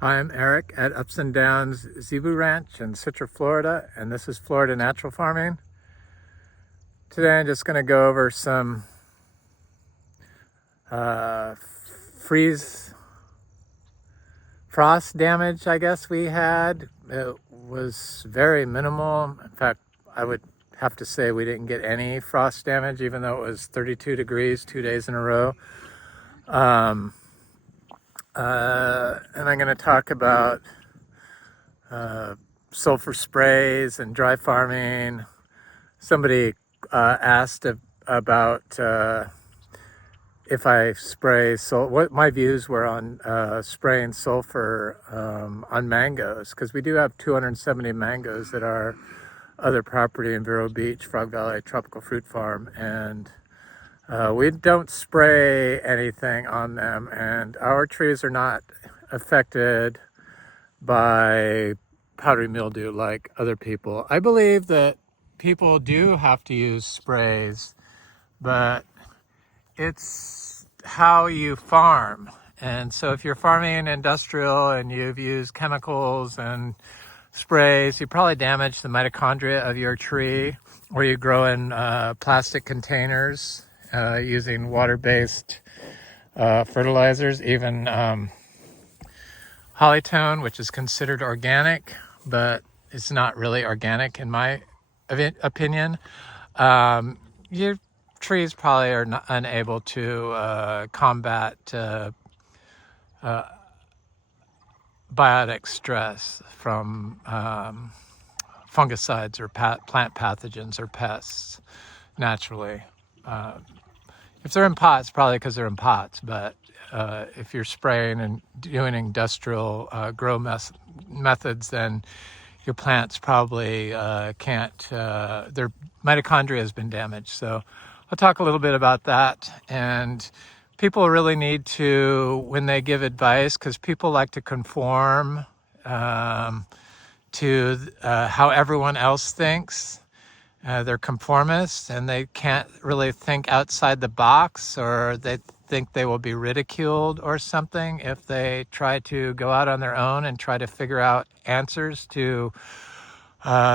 I'm Eric at Ups and Downs Zebu Ranch in Citra, Florida, and this is Florida Natural Farming. Today I'm just going to go over some frost damage I guess we had. It was very minimal. In fact, I would have to say we didn't get any frost damage, even though it was 32 degrees 2 days in a row. And I'm going to talk about sulfur sprays and dry farming. Somebody asked about if I spray what my views were on spraying sulfur on mangoes, because we do have 270 mangoes at our other property in Vero Beach, Frog Valley Tropical Fruit Farm, and we don't spray anything on them, and our trees are not affected by powdery mildew like other people. I believe that people do have to use sprays, but it's how you farm. And so if you're farming industrial and you've used chemicals and sprays, you probably damage the mitochondria of your tree, or you grow in plastic containers using water-based fertilizers, even Hollytone, which is considered organic, but it's not really organic in my opinion. Your trees probably are unable to combat biotic stress from fungicides or plant pathogens or pests naturally. If they're in pots, probably because they're in pots, but if you're spraying and doing industrial grow methods, then your plants probably can't, their mitochondria has been damaged. So I'll talk a little bit about that. And people really need to, when they give advice, because people like to conform to how everyone else thinks. They're conformists and they can't really think outside the box, or they think they will be ridiculed or something if they try to go out on their own and try to figure out answers to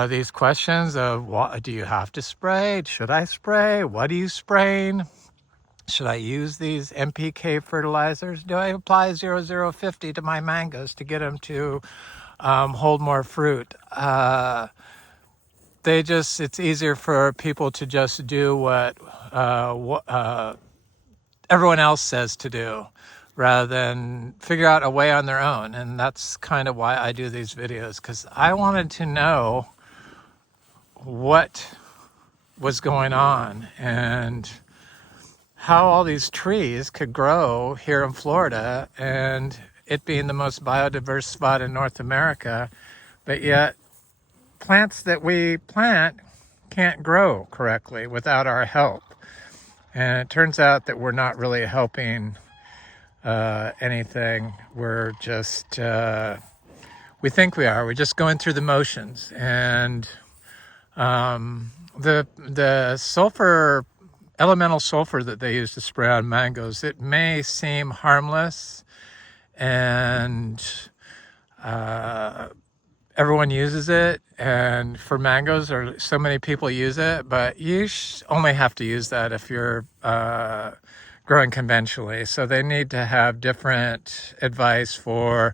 these questions of what do you have to spray? Should I spray? What are you spraying? Should I use these NPK fertilizers? Do I apply 0050 to my mangoes to get them to hold more fruit? It's easier for people to just do what everyone else says to do, rather than figure out a way on their own. And that's kind of why I do these videos, because I wanted to know what was going on and how all these trees could grow here in Florida, and it being the most biodiverse spot in North America, but yet plants that we plant can't grow correctly without our help. And it turns out that we're not really helping anything. We're just, we think we are. We're just going through the motions. And the sulfur, elemental sulfur that they use to spray on mangoes, it may seem harmless, and everyone uses it, and for mangoes, or so many people use it, but you only have to use that if you're growing conventionally. So they need to have different advice for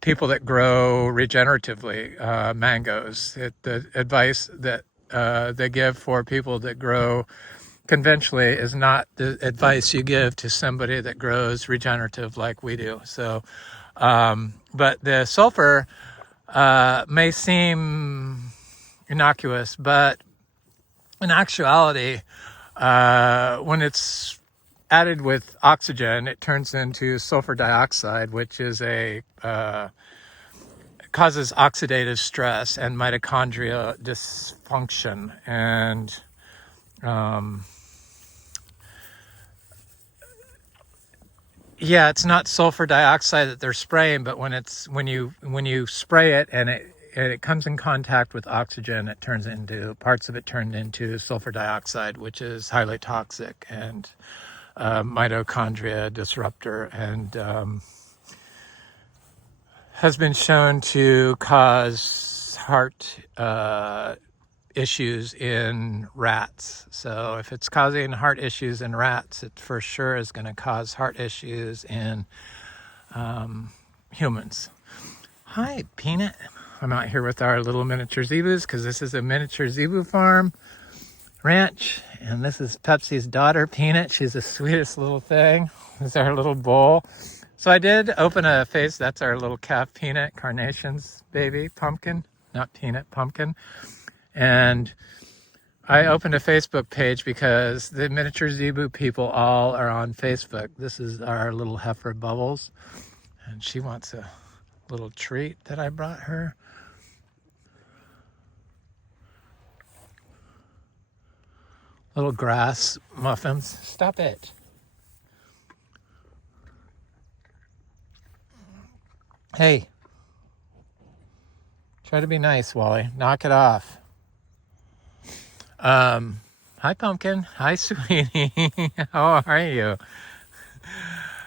people that grow regeneratively mangoes. The advice that they give for people that grow conventionally is not the advice you give to somebody that grows regenerative like we do. So, but the sulfur may seem innocuous, but in actuality, when it's added with oxygen, it turns into sulfur dioxide, which is causes oxidative stress and mitochondria dysfunction. And yeah, it's not sulfur dioxide that they're spraying, but when you spray it and it comes in contact with oxygen, it turns into, parts of it turn into sulfur dioxide, which is highly toxic and mitochondria disruptor. And has been shown to cause heart issues in rats. So if it's causing heart issues in rats, it for sure is going to cause heart issues in humans. Hi, Peanut. I'm out here with our little miniature zebus because this is a miniature zebu farm ranch, and this is Pepsi's daughter, Peanut. She's the sweetest little thing. This is our little bowl. So I did open a face. That's our little calf, Peanut, Carnation's baby, pumpkin, not Peanut, pumpkin. And I opened a Facebook page because the miniature zebu people all are on Facebook. This is our little heifer, Bubbles, and she wants a little treat that I brought her. Little grass muffins. Stop it. Hey. Try to be nice, Wally. Knock it off. Hi, Pumpkin. Hi, sweetie. How are you?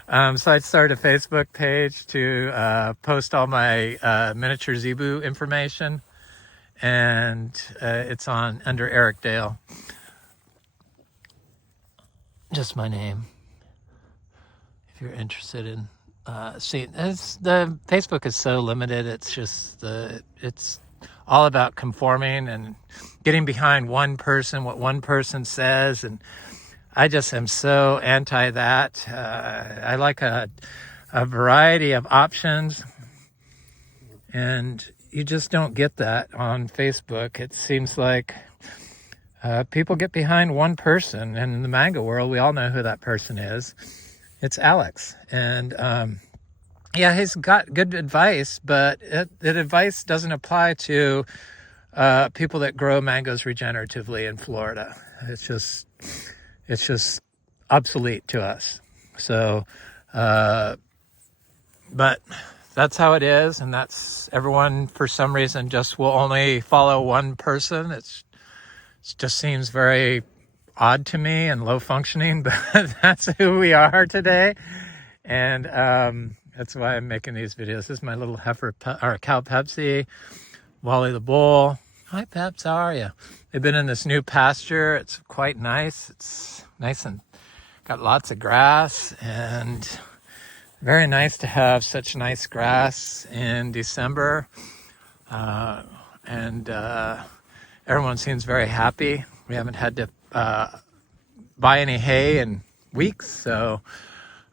So I started a Facebook page to post all my miniature zebu information, and it's on under Eric Dale. Just my name. If you're interested in seeing, the Facebook is so limited. It's just it's all about conforming and getting behind one person, what one person says, and I just am so anti that. I like a variety of options, and you just don't get that on Facebook. It seems like people get behind one person, and in the manga world, we all know who that person is. It's Alex, and yeah, he's got good advice, but that advice doesn't apply to people that grow mangoes regeneratively in Florida. It's just obsolete to us. So, but that's how it is, and that's everyone for some reason just will only follow one person. It just seems very odd to me and low functioning, but that's who we are today, and that's why I'm making these videos. This is my little heifer, or cow Pepsi, Wally the bull. Hi, Peps, how are you? They've been in this new pasture. It's quite nice. It's nice and got lots of grass, and very nice to have such nice grass in December. And everyone seems very happy. We haven't had to buy any hay in weeks, so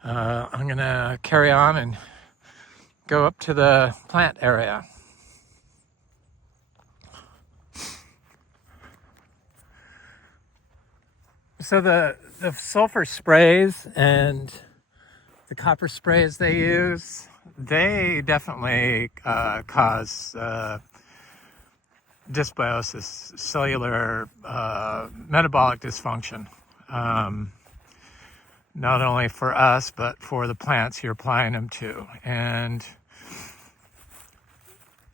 I'm gonna carry on and go up to the plant area. So the sulfur sprays and the copper sprays they use, they definitely cause dysbiosis, cellular metabolic dysfunction. Not only for us, but for the plants you're applying them to. And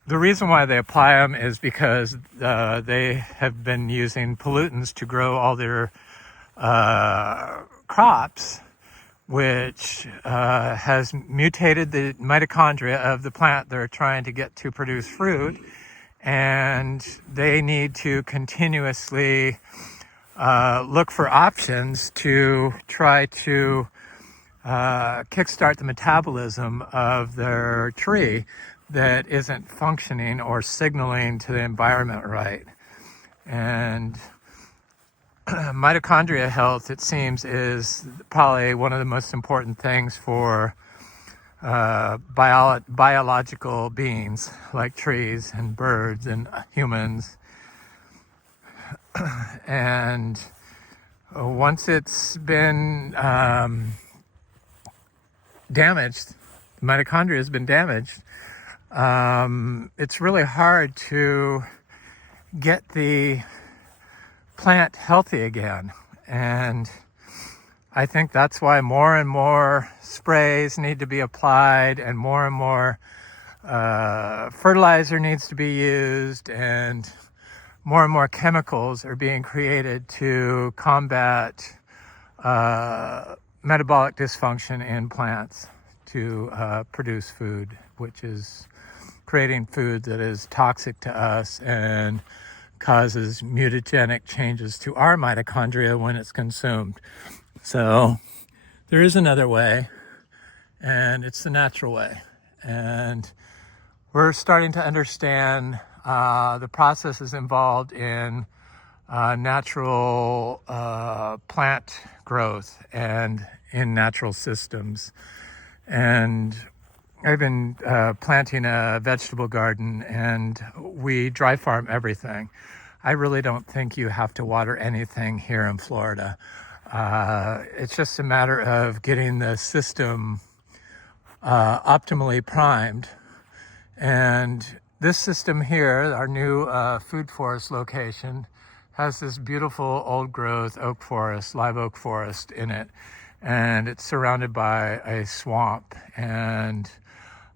the reason why they apply them is because they have been using pollutants to grow all their crops, which has mutated the mitochondria of the plant they're trying to get to produce fruit, and they need to continuously look for options to try to kickstart the metabolism of their tree that isn't functioning or signaling to the environment right. And mitochondria health, it seems, is probably one of the most important things for biological beings like trees and birds and humans. And once it's been damaged, the mitochondria has been damaged, it's really hard to get the plant healthy again. And I think that's why more and more sprays need to be applied, and more fertilizer needs to be used, and more chemicals are being created to combat metabolic dysfunction in plants to produce food, which is creating food that is toxic to us and causes mutagenic changes to our mitochondria when it's consumed. So there is another way, and it's the natural way. And we're starting to understand the processes involved in natural plant growth and in natural systems. And I've been planting a vegetable garden, and we dry farm everything. I really don't think you have to water anything here in Florida. It's just a matter of getting the system optimally primed. And this system here, our new food forest location, has this beautiful old growth oak forest, live oak forest in it. And it's surrounded by a swamp. And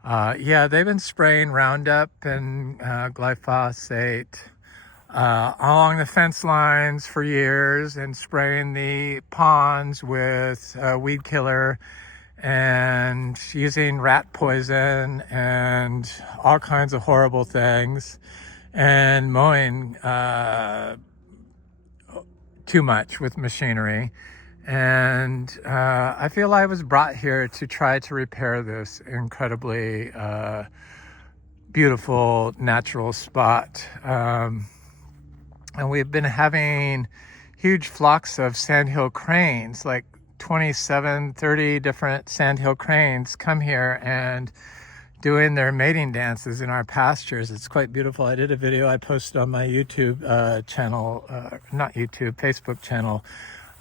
yeah, they've been spraying Roundup and glyphosate along the fence lines for years, and spraying the ponds with weed killer, and using rat poison and all kinds of horrible things, and mowing too much with machinery. And I feel I was brought here to try to repair this incredibly beautiful natural spot. And we've been having huge flocks of sandhill cranes, like 27, 30 different sandhill cranes come here and doing their mating dances in our pastures. It's quite beautiful. I did a video I posted on my YouTube channel, not YouTube, Facebook channel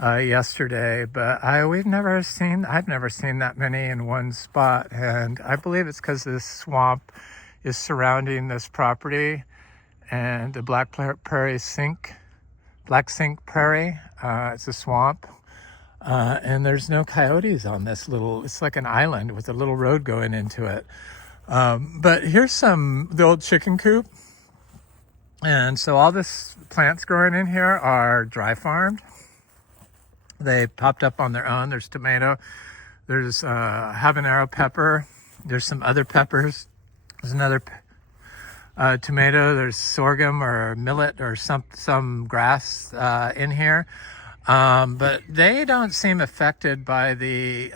yesterday, but I've never seen that many in one spot. And I believe it's because this swamp is surrounding this property, and the Black Sink Prairie, it's a swamp. And there's no coyotes on this it's like an island with a little road going into it. But here's the old chicken coop. And so all this plants growing in here are dry farmed. They popped up on their own. There's tomato, there's habanero pepper, there's some other peppers, there's another tomato, there's sorghum or millet or some grass in here. But they don't seem affected by the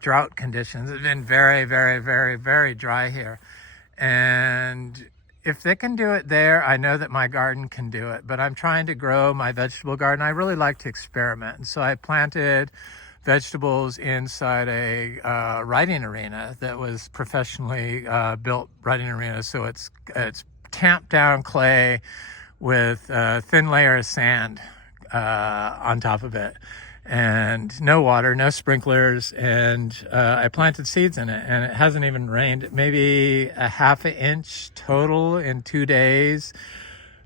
drought conditions. It's been very, very, very, very dry here. And if they can do it there, I know that my garden can do it. But I'm trying to grow my vegetable garden. I really like to experiment. And so I planted vegetables inside a riding arena that was professionally built riding arena. So it's tamped down clay with a thin layer of sand on top of it, and no water, no sprinklers. And I planted seeds in it, and it hasn't even rained. Maybe a half an inch total in 2 days,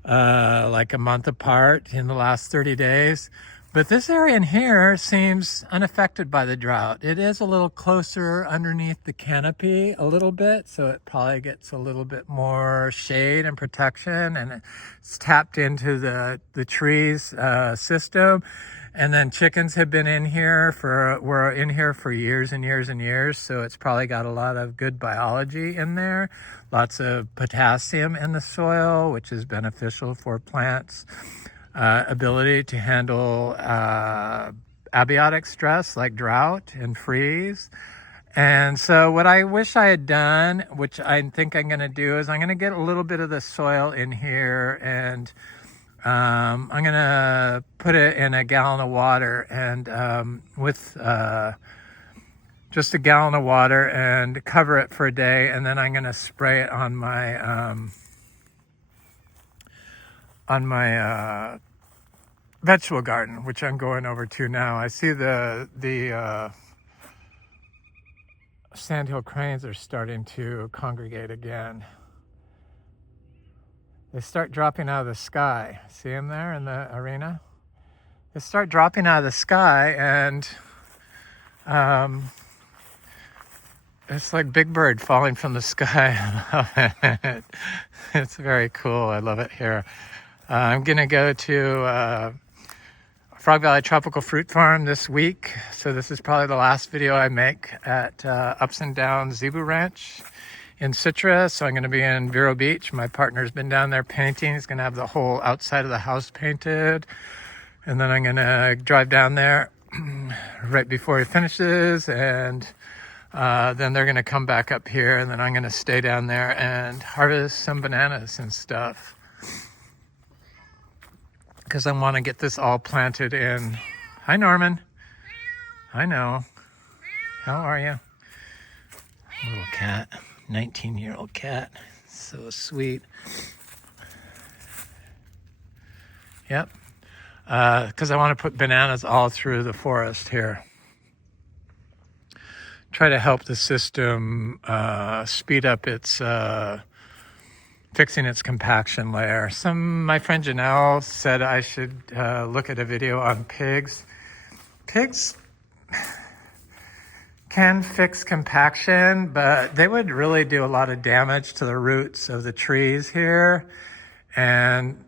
like a month apart in the last 30 days. But this area in here seems unaffected by the drought. It is a little closer underneath the canopy a little bit, so it probably gets a little bit more shade and protection, and it's tapped into the trees system. And then chickens have been were in here for years and years and years, so it's probably got a lot of good biology in there. Lots of potassium in the soil, which is beneficial for plants. Ability to handle abiotic stress like drought and freeze. And so what I wish I had done, which I think I'm going to do, is I'm going to get a little bit of the soil in here, and I'm going to put it in a gallon of water, and with just a gallon of water, and cover it for a day, and then I'm going to spray it on my vegetable garden, which I'm going over to now. I see the sandhill cranes are starting to congregate again. They start dropping out of the sky. See them there in the arena? They start dropping out of the sky, and it's like Big Bird falling from the sky. I love it. It's very cool. I love it here. I'm going to go to Frog Valley Tropical Fruit Farm this week. So this is probably the last video I make at Ups and Downs Zebu Ranch in citrus. So I'm going to be in Vero Beach. My partner's been down there painting. He's going to have the whole outside of the house painted. And then I'm going to drive down there right before he finishes. And then they're going to come back up here. And then I'm going to stay down there and harvest some bananas and stuff, because I want to get this all planted in. Hi, Norman. I know. How are you? Little cat, 19-year-old cat. So sweet. Yep. Because I want to put bananas all through the forest here. Try to help the system speed up its fixing its compaction layer. My friend Janelle said I should look at a video on pigs. Pigs can fix compaction, but they would really do a lot of damage to the roots of the trees here. And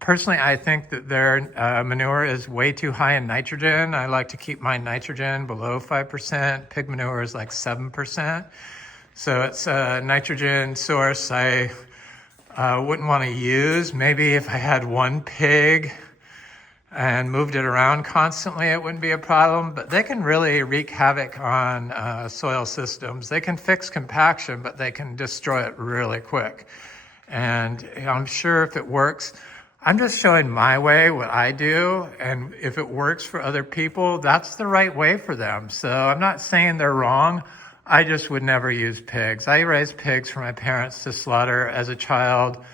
personally, I think that their manure is way too high in nitrogen. I like to keep my nitrogen below 5%. Pig manure is like 7%. So it's a nitrogen source I wouldn't want to use. Maybe if I had one pig and moved it around constantly, it wouldn't be a problem. But they can really wreak havoc on soil systems. They can fix compaction, but they can destroy it really quick. And I'm sure if it works, I'm just showing my way, what I do. And if it works for other people, that's the right way for them. So I'm not saying they're wrong. I just would never use pigs. I raised pigs for my parents to slaughter as a child.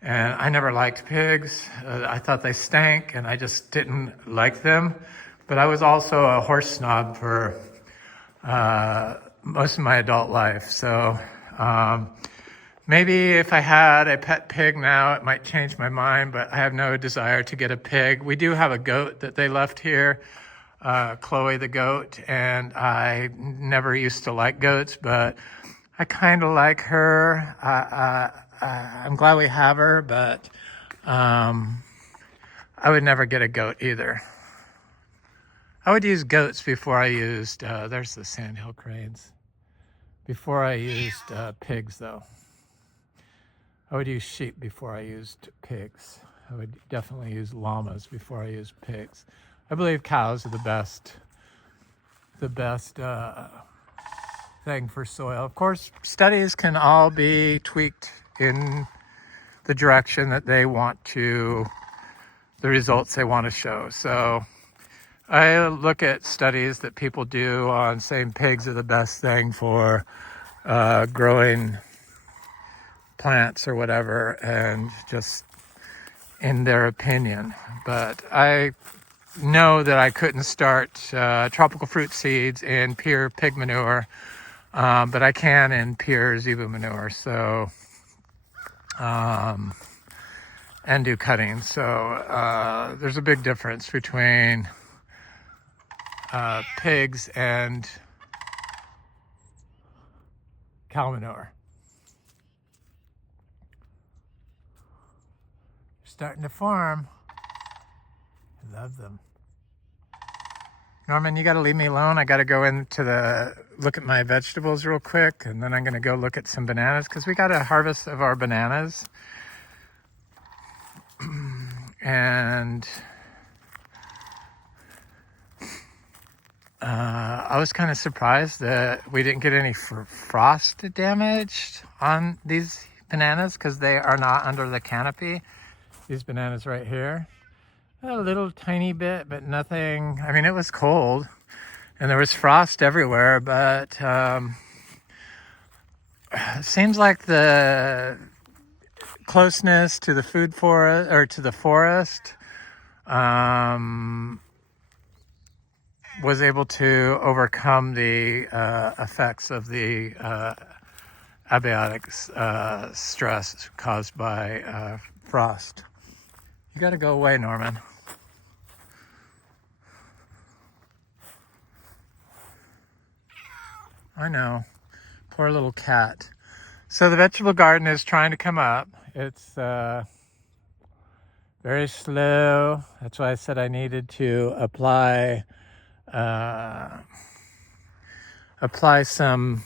And I never liked pigs. I thought they stank, and I just didn't like them. But I was also a horse snob for most of my adult life. So maybe if I had a pet pig now, it might change my mind, but I have no desire to get a pig. We do have a goat that they left here, Chloe the goat, and I never used to like goats, but I kind of like her. I'm glad we have her, but I would never get a goat either. I would use goats before I used, there's the sandhill cranes. Before I used pigs, though. I would use sheep before I used pigs. I would definitely use llamas before I used pigs. I believe cows are the best thing for soil. Of course, studies can all be tweaked in the direction that they want to, the results they want to show. So I look at studies that people do on saying pigs are the best thing for growing plants or whatever, and just in their opinion. But I know that I couldn't start tropical fruit seeds in pure pig manure, but I can in pure zebu manure. So and do cuttings. So there's a big difference between pigs and cow manure. Starting to form. I love them. Norman, you got to leave me alone. I got to go look at my vegetables real quick, and then I'm going to go look at some bananas, because we got a harvest of our bananas. And I was kind of surprised that we didn't get any frost damage on these bananas, because they are not under the canopy. These bananas right here, a little tiny bit, but nothing. I mean, it was cold and there was frost everywhere, but it seems like the closeness to the food forest, or to the forest, was able to overcome the effects of the abiotic stress caused by frost. You got to go away, Norman. I know. Poor little cat. So the vegetable garden is trying to come up. It's very slow. That's why I said I needed to apply some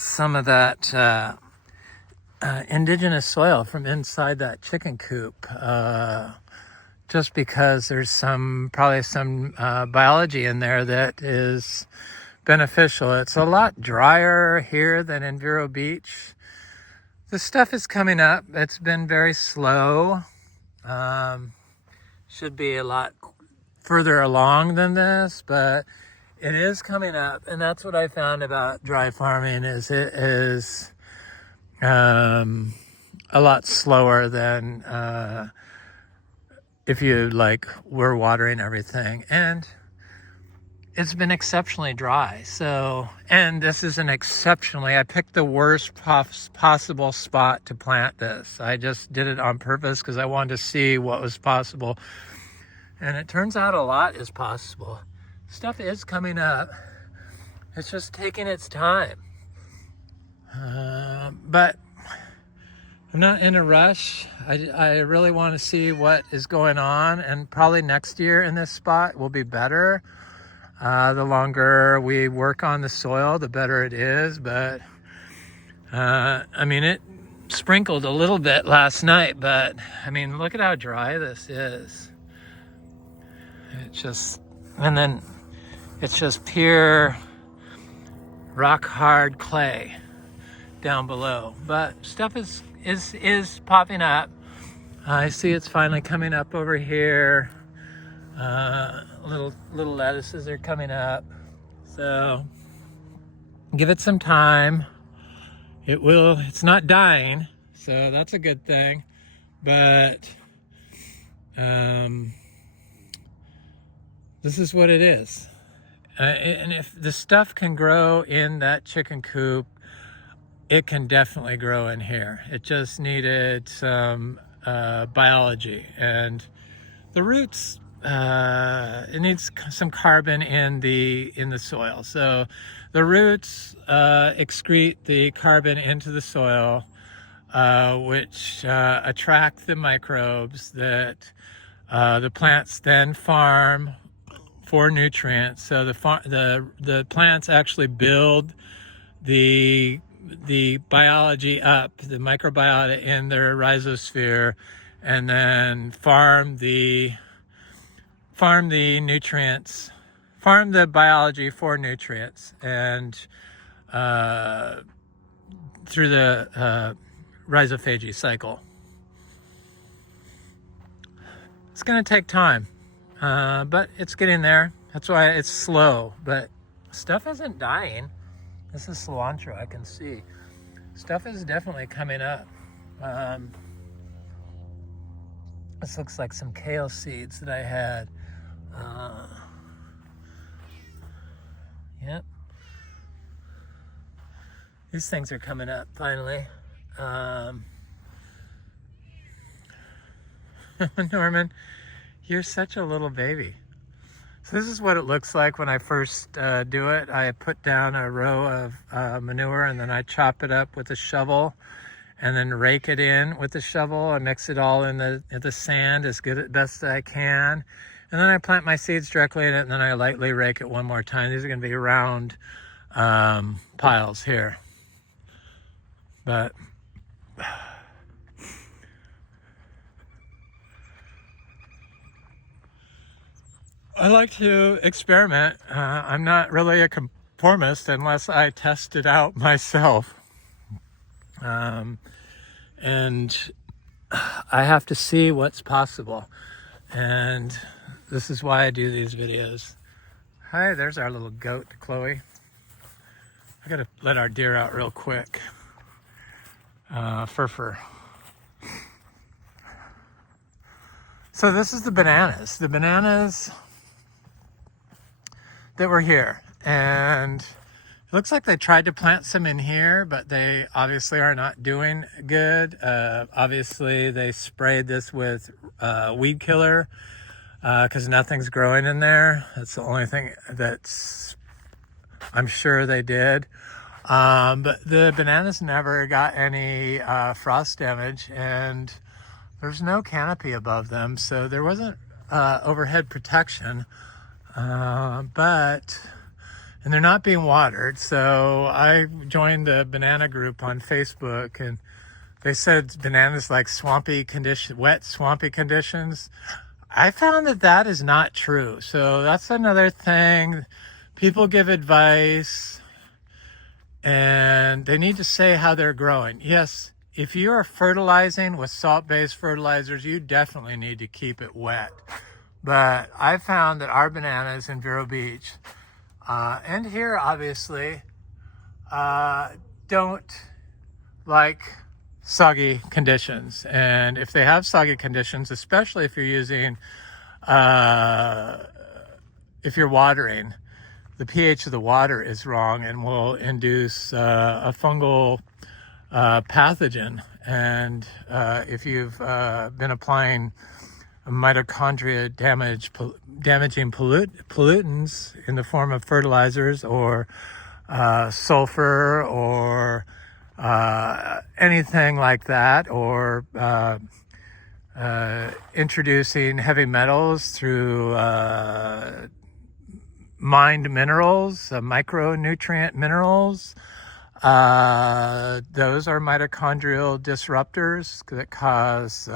some of that indigenous soil from inside that chicken coop, just because there's probably some biology in there that is beneficial. It's a lot drier here than in Vero Beach. The stuff is coming up. It's been very slow. Should be a lot further along than this, but it is coming up. And that's what I found about dry farming, is it is a lot slower than if you were watering everything. And it's been exceptionally dry. So, and this is I picked the worst possible spot to plant this. I just did it on purpose because I wanted to see what was possible. And it turns out a lot is possible. Stuff is coming up. It's just taking its time. But I'm not in a rush. I really want to see what is going on, and probably next year in this spot will be better. The longer we work on the soil, the better it is. But I mean, it sprinkled a little bit last night, but I mean, look at how dry this is. And then it's just pure rock hard clay down below. But stuff is popping up. I see it's finally coming up over here. Little lettuces are coming up. So give it some time. It's not dying, so that's a good thing. But this is what it is. And if the stuff can grow in that chicken coop, it can definitely grow in here. It just needed some biology, and the roots, it needs some carbon in the soil. So the roots excrete the carbon into the soil, which attract the microbes that the plants then farm for nutrients. So the plants actually build the biology up, the microbiota in their rhizosphere, and then farm the nutrients, farm the biology for nutrients, and through the rhizophagy cycle. It's going to take time, but it's getting there. That's why it's slow, but stuff isn't dying. This is cilantro, I can see. Stuff is definitely coming up. This looks like some kale seeds that I had. Yep. These things are coming up finally. Norman, you're such a little baby. So this is what it looks like when I first do it. I put down a row of manure, and then I chop it up with a shovel, and then rake it in with the shovel and mix it all in the sand as best I can. And then I plant my seeds directly in it, and then I lightly rake it one more time. These are going to be round piles here. But I like to experiment. I'm not really a conformist unless I test it out myself. And I have to see what's possible. And this is why I do these videos. Hi, there's our little goat, Chloe. I gotta let our deer out real quick. Fur. So this is the bananas. The bananas that were here. And it looks like they tried to plant some in here, but they obviously are not doing good. Obviously, they sprayed this with weed killer because nothing's growing in there. That's the only thing that's, I'm sure they did. But the bananas never got any frost damage, and there's no canopy above them, so there wasn't overhead protection. But and they're not being watered. So I joined the banana group on Facebook, and they said bananas like wet swampy conditions. I found that that is not true. So that's another thing. People give advice, and they need to say how they're growing. Yes, if you are fertilizing with salt-based fertilizers, you definitely need to keep it wet. But I found that our bananas in Vero Beach, and here obviously, don't like soggy conditions. And if they have soggy conditions, especially if you're using, if you're watering, the pH of the water is wrong and will induce a fungal pathogen. And if you've been applying mitochondria damaging pollutants in the form of fertilizers or sulfur or anything like that, or introducing heavy metals through mined minerals, micronutrient minerals. Those are mitochondrial disruptors that cause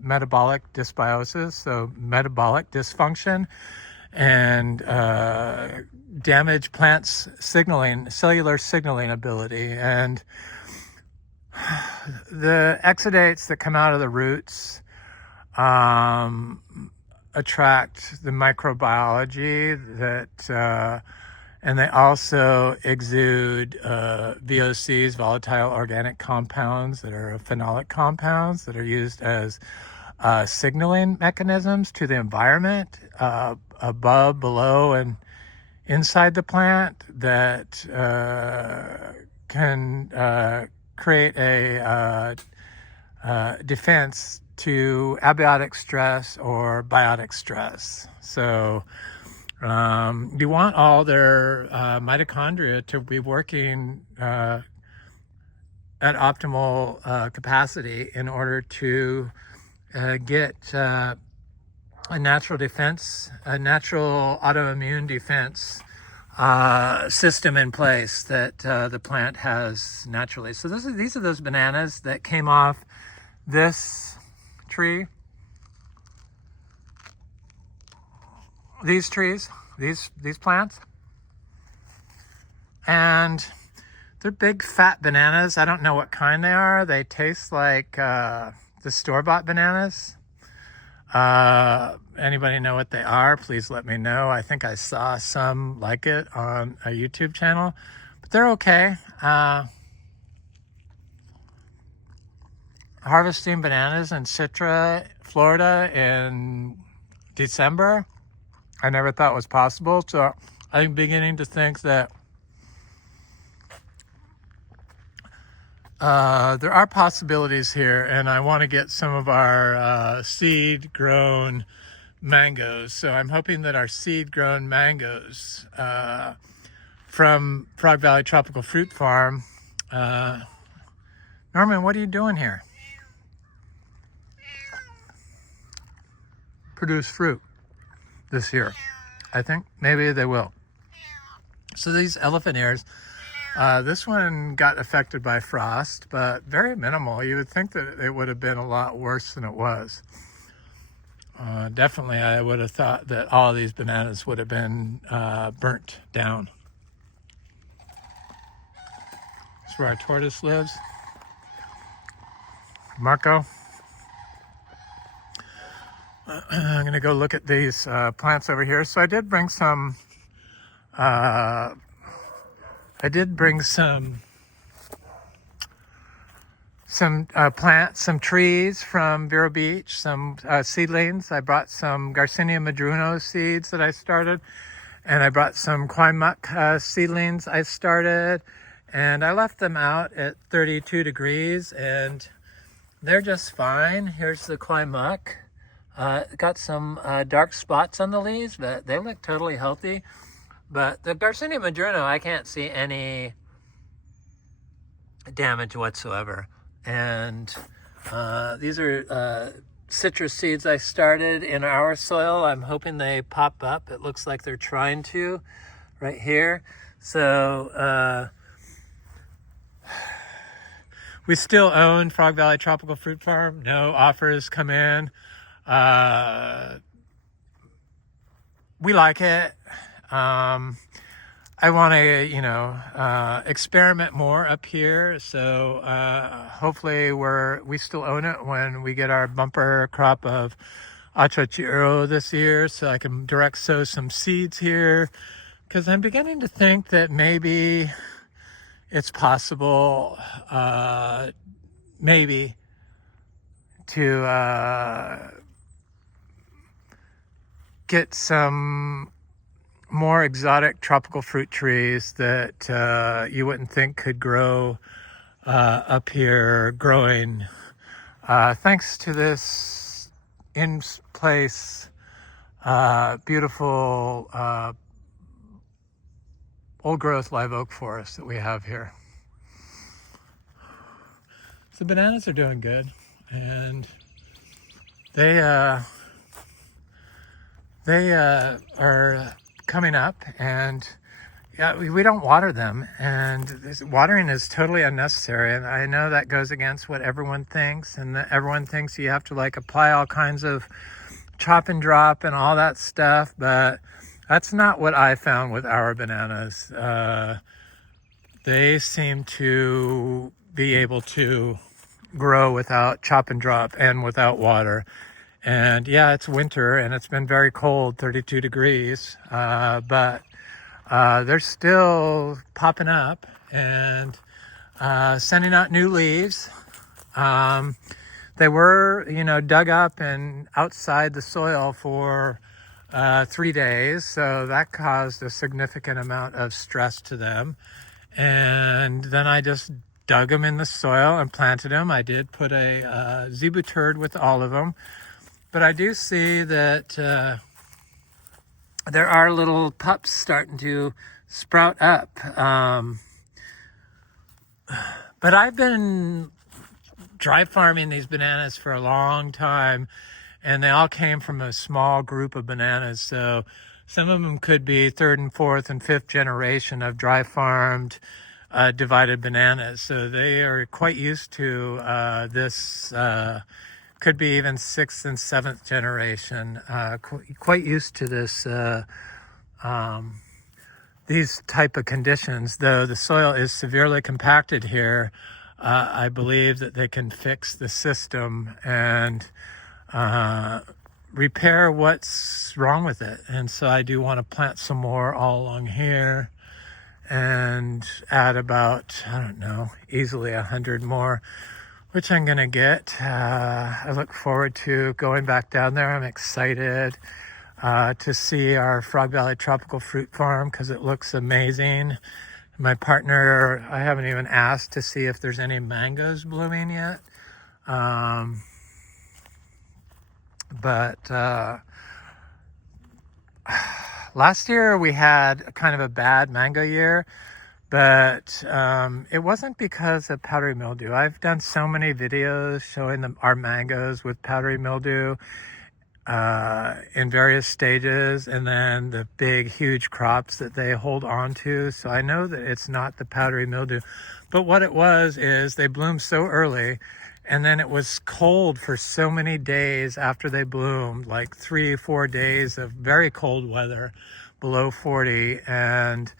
metabolic dysbiosis, so metabolic dysfunction, and damage plants' cellular signaling ability. And the exudates that come out of the roots attract the microbiology that, and they also exude VOCs, volatile organic compounds, that are phenolic compounds that are used as signaling mechanisms to the environment above, below, and inside the plant that can create a defense to abiotic stress or biotic stress. So you want all their mitochondria to be working at optimal capacity in order to get a natural defense, a natural autoimmune defense system in place that the plant has naturally. So these are those bananas that came off this tree. These trees, these plants, and they're big fat bananas. I don't know what kind they are. They taste like the store-bought bananas. Anybody know what they are? Please let me know. I think I saw some like it on a YouTube channel, but they're okay. Harvesting bananas in Citra, Florida in December, I never thought was possible. So I'm beginning to think that there are possibilities here, and I want to get some of our seed-grown mangoes. So I'm hoping that our seed-grown mangoes from Frog Valley Tropical Fruit Farm. Norman, what are you doing here? Produce fruit this year. I think maybe they will. So these elephant ears, this one got affected by frost, but very minimal. You would think that it would have been a lot worse than it was. Definitely, I would have thought that all of these bananas would have been burnt down. That's where our tortoise lives. Marco. I'm going to go look at these plants over here. So I did bring some plants, some trees from Vero Beach, some seedlings. I brought some Garcinia madruno seeds that I started, and I brought some Quaimuck seedlings I started, and I left them out at 32 degrees, and they're just fine. Here's the Quaimuck. Got some dark spots on the leaves, but they look totally healthy. But the Garcinia madruno, I can't see any damage whatsoever. And these are citrus seeds I started in our soil. I'm hoping they pop up. It looks like they're trying to right here. So we still own Frog Valley Tropical Fruit Farm. No offers come in. We like it. I want to, experiment more up here. So hopefully we still own it when we get our bumper crop of Achachiro this year. So I can direct sow some seeds here, because I'm beginning to think that maybe it's possible, maybe to get some more exotic tropical fruit trees that you wouldn't think could grow up here, growing thanks to this in place beautiful old growth live oak forest that we have here. So the bananas are doing good, and they are coming up, and yeah, we don't water them, and this watering is totally unnecessary. And I know that goes against what everyone thinks, and that everyone thinks you have to like apply all kinds of chop and drop and all that stuff, but that's not what I found with our bananas. They seem to be able to grow without chop and drop and without water. And yeah, it's winter and it's been very cold, 32 degrees, but they're still popping up and sending out new leaves. They were, dug up and outside the soil for 3 days, so that caused a significant amount of stress to them. And then I just dug them in the soil and planted them. I did put a zebu turd with all of them. But I do see that there are little pups starting to sprout up. But I've been dry farming these bananas for a long time, and they all came from a small group of bananas. So some of them could be third and fourth and fifth generation of dry farmed divided bananas. So they are quite used to this. Could be even sixth and seventh generation, quite used to this, these type of conditions. Though the soil is severely compacted here, I believe that they can fix the system and repair what's wrong with it. And so I do want to plant some more all along here and add about, I don't know, easily 100 more, which I'm going to get. I look forward to going back down there. I'm excited to see our Frog Valley Tropical Fruit Farm because it looks amazing. My partner, I haven't even asked to see if there's any mangoes blooming yet. But last year we had kind of a bad mango year. But it wasn't because of powdery mildew. I've done so many videos showing our mangoes with powdery mildew in various stages, and then the big, huge crops that they hold on to. So I know that it's not the powdery mildew. But what it was is they bloomed so early, and then it was cold for so many days after they bloomed, like 3-4 days of very cold weather, below 40, and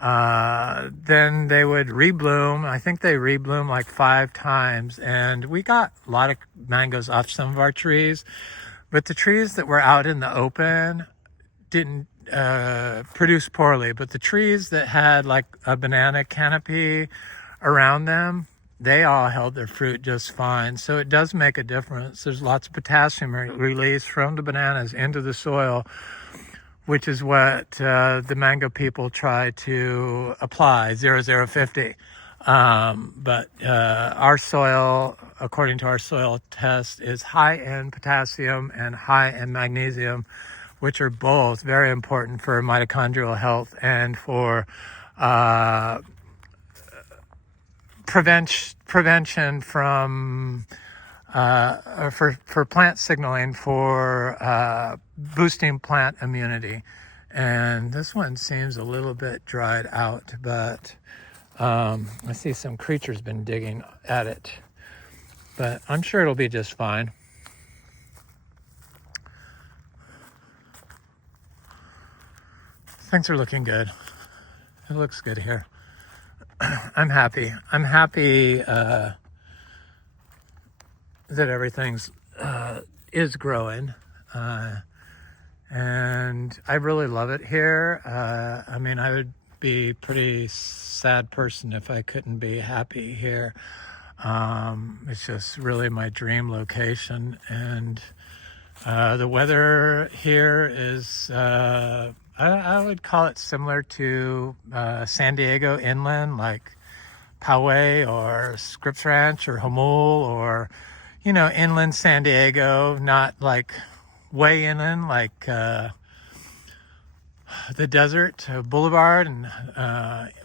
then they would rebloom. I think they rebloom like 5 times, and we got a lot of mangoes off some of our trees, but the trees that were out in the open didn't produce poorly. But the trees that had like a banana canopy around them, they all held their fruit just fine. So it does make a difference. There's lots of potassium released from the bananas into the soil, which is what the mango people try to apply, 0050. But our soil, according to our soil test, is high in potassium and high in magnesium, which are both very important for mitochondrial health and for prevention from for plant signaling, for boosting plant immunity. And this one seems a little bit dried out, but I see some creatures been digging at it, but I'm sure it'll be just fine. Things are looking good. It looks good here. I'm happy. I'm happy that everything's is growing, and I really love it here. I mean, I would be a pretty sad person if I couldn't be happy here. It's just really my dream location, and the weather here is I would call it similar to San Diego inland, like Poway or Scripps Ranch or Hamul, or, you know, inland San Diego, not like way inland, like the desert boulevard and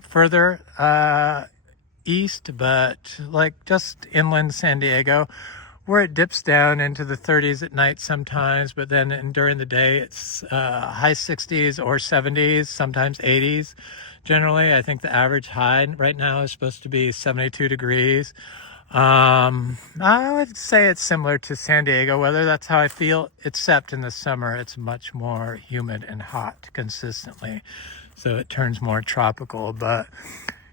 further east, but like just inland San Diego, where it dips down into the 30s at night sometimes, but then during the day it's high 60s or 70s, sometimes 80s. Generally, I think the average high right now is supposed to be 72 degrees. I would say it's similar to San Diego weather. That's how I feel, except in the summer it's much more humid and hot consistently, so it turns more tropical. But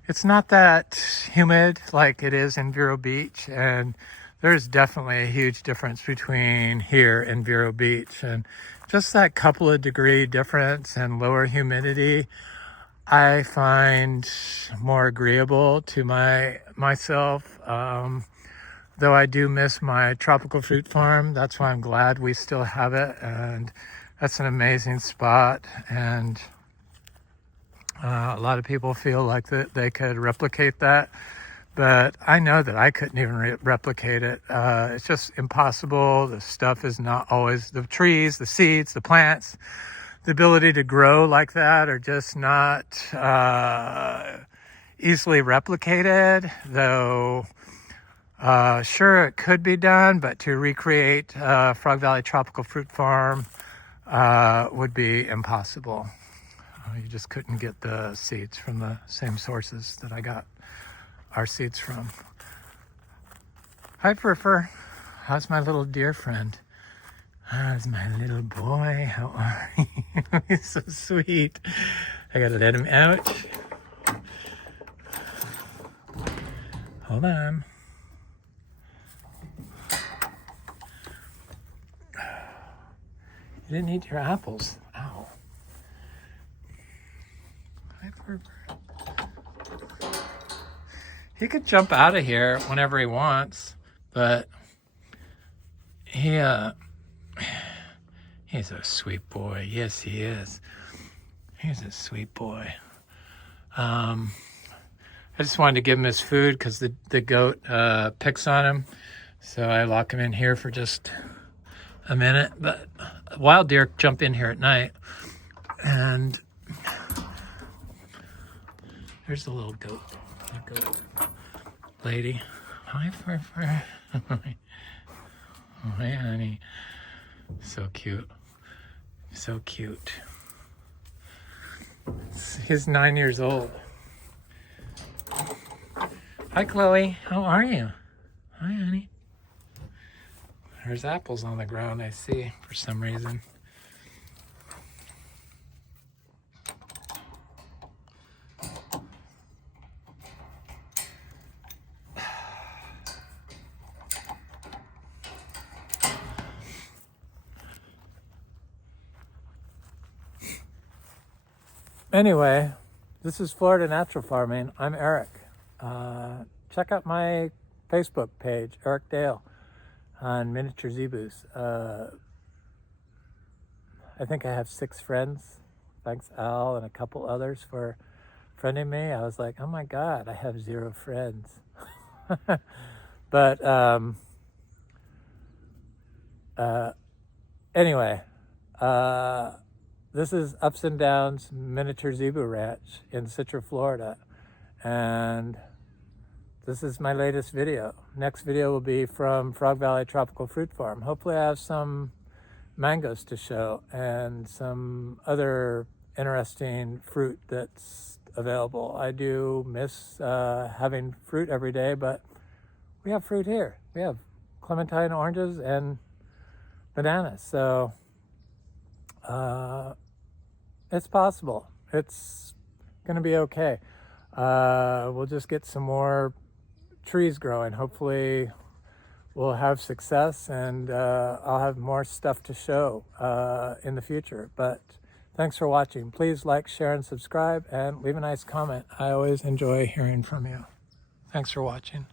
it's not that humid like it is in Vero Beach, and there's definitely a huge difference between here and Vero Beach, and just that couple of degree difference and lower humidity I find more agreeable to myself. Though I do miss my tropical fruit farm. That's why I'm glad we still have it, and that's an amazing spot. And a lot of people feel like that they could replicate that, but I know that I couldn't even replicate it. It's just impossible. The stuff is not always, the trees, the seeds, the plants, the ability to grow like that are just not easily replicated, though sure it could be done, but to recreate Frog Valley Tropical Fruit Farm would be impossible. You just couldn't get the seeds from the same sources that I got our seeds from. Hi, Furfur. How's my little deer friend? How's my little boy? How are you? He's so sweet. I gotta let him out. Hold on. You didn't eat your apples. Ow. Hi, Furfur. He could jump out of here whenever he wants, but he's a sweet boy. Yes, he is. He's a sweet boy. I just wanted to give him his food because the goat picks on him. So I lock him in here for just a minute. But wild deer jump in here at night. And there's the little goat. The goat lady. Hi, Furfur. Oh, hey, honey. So cute. So cute. He's 9 years old. Hi, Chloe. How are you? Hi, honey. There's apples on the ground, I see, for some reason. Anyway, this is Florida Natural Farming. I'm Eric. Check out my Facebook page, Eric Dale, on Miniature Zebus. I think I have 6 friends. Thanks, Al, and a couple others for friending me. I was like, oh my God, I have 0 friends. But anyway, this is Ups and Downs Miniature Zebu Ranch in Citra, Florida. And this is my latest video. Next video will be from Frog Valley Tropical Fruit Farm. Hopefully I have some mangoes to show and some other interesting fruit that's available. I do miss having fruit every day, but we have fruit here. We have clementine, oranges, and bananas. So it's possible. It's going to be okay. We'll just get some more trees growing. Hopefully we'll have success, and I'll have more stuff to show in the future. But thanks for watching. Please like, share, and subscribe, and leave a nice comment. I always enjoy hearing from you. Thanks for watching.